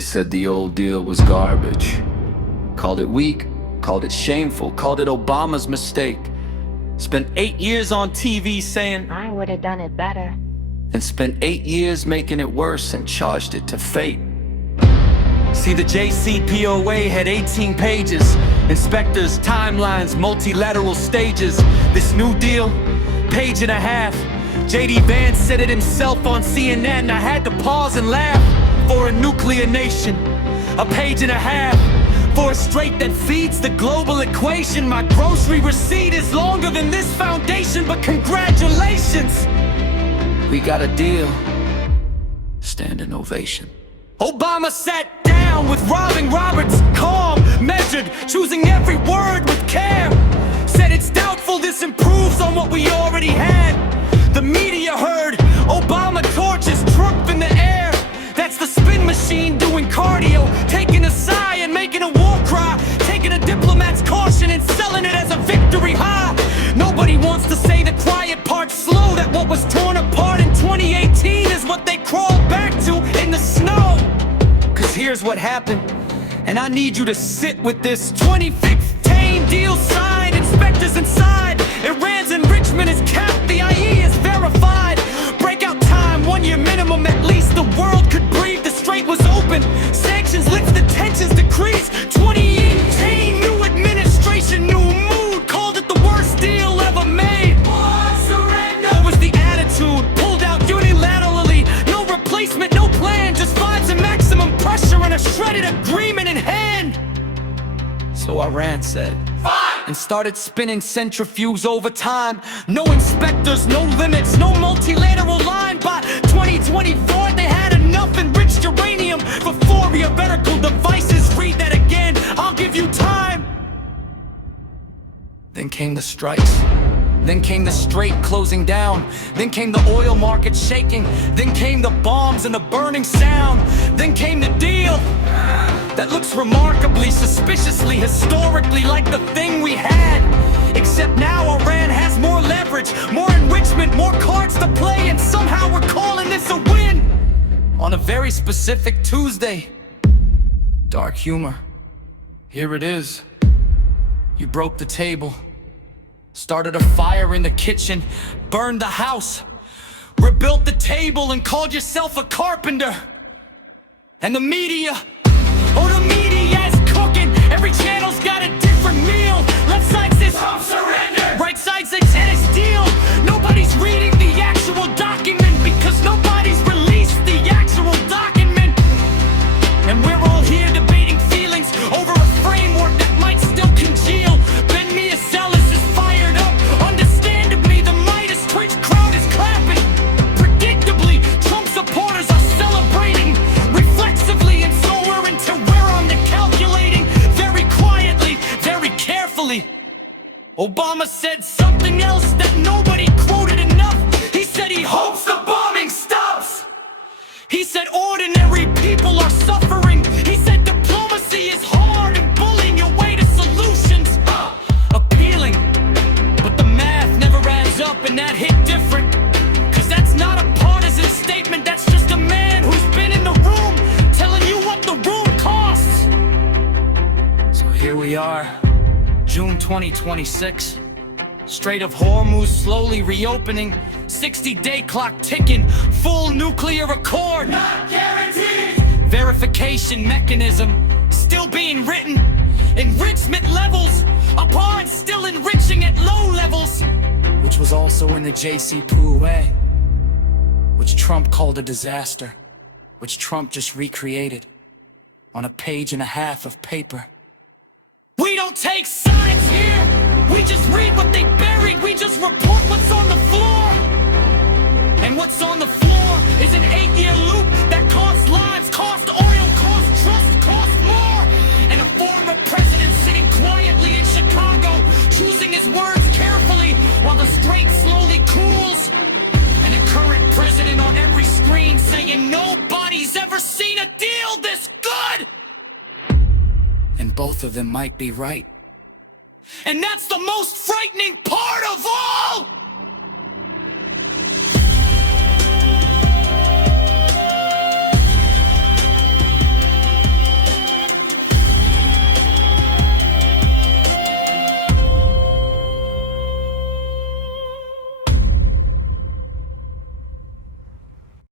They said the old deal was garbage. Called it weak, called it shameful, called it Obama's mistake. Spent 8 years on TV saying, I would have done it better. and spent 8 years making it worse and charged it to fate. See, the JCPOA had 18 pages, inspectors, timelines, multilateral stages. This new deal, page and a half. J.D. Vance said it himself on CNN. I had to pause and laugh. For a nuclear nation, a page and a half. For a strait that feeds the global equation. My grocery receipt is longer than this foundation, but congratulations, we got a deal. Standing ovation. Obama sat down with Robin Roberts, calm, measured, choosing every word with care. Said it's doubtful this improves on what we already had. The media heard Obama torches Trump in the air. That's the spin machine doing cardio, taking a sigh and making a war cry, taking a diplomat's caution and selling it as a victory high. Nobody wants to say the quiet part slow, that what was torn apart in 2018 is what they crawled back to in the snow. Cause here's what happened, and I need you to sit with this. 2015 deal signed, inspectors inside. Iran's enrichment is capped, the IE is verified. Breakout time, 1 year minimum, at least the world could breathe. The strait was open, sanctions lifted, tensions decreased. 2018, new administration, new mood, called it the worst deal ever made. Surrender. What was the attitude? Pulled out unilaterally, no replacement, no plan, just vibes and maximum pressure and a shredded agreement in hand. So Iran said, fine, and started spinning centrifuges over time. No inspectors, no limits, no multilateral line. By 2024 they had enough enriched uranium for 4 theoretical devices. Read that again, I'll give you time. Then came the strikes. Then came the strait closing down. Then came the oil market shaking. Then came the bombs and the burning sound. Then came the deal that looks remarkably, suspiciously, historically like the thing we had. Except now Iran has more leverage, more enrichment, more cards to play, and somehow we're calling this a win. On a very specific Tuesday. Dark humor. Here it is. You broke the table. Started a fire in the kitchen, burned the house, rebuilt the table and called yourself a carpenter. And the media, oh, the media is cooking. Every channel's got a different meal. Left side says Trump surrender, right side says tennis deal. Nobody's reading the actual document because nobody's released the actual document. And we're all here debating feelings over a framework that might still congeal. Obama said something else that nobody quoted enough. He said he hopes the bombing stops. He said ordinary people are suffering. He said diplomacy is hard and bullying your way to solutions. Appealing, but the math never adds up, and that hit different. Cause that's not a partisan statement, that's just a man who's been in the room telling you what the room costs. So here we are, June 2026, Strait of Hormuz slowly reopening, 60-day clock ticking, full nuclear accord not guaranteed. Verification mechanism still being written, enrichment levels upon still enriching at low levels, which was also in the JCPOA, which Trump called a disaster, which Trump just recreated on a page and a half of paper. We don't take sides here, we just read what they buried, we just report what's on the floor. And what's on the floor is an 8-year loop that costs lives, cost oil, cost trust, cost more. And a former president sitting quietly in Chicago, choosing his words carefully while the strait slowly cools. And a current president on every screen saying nobody's ever seen a deal this good. And both of them might be right. And that's the most frightening part of all!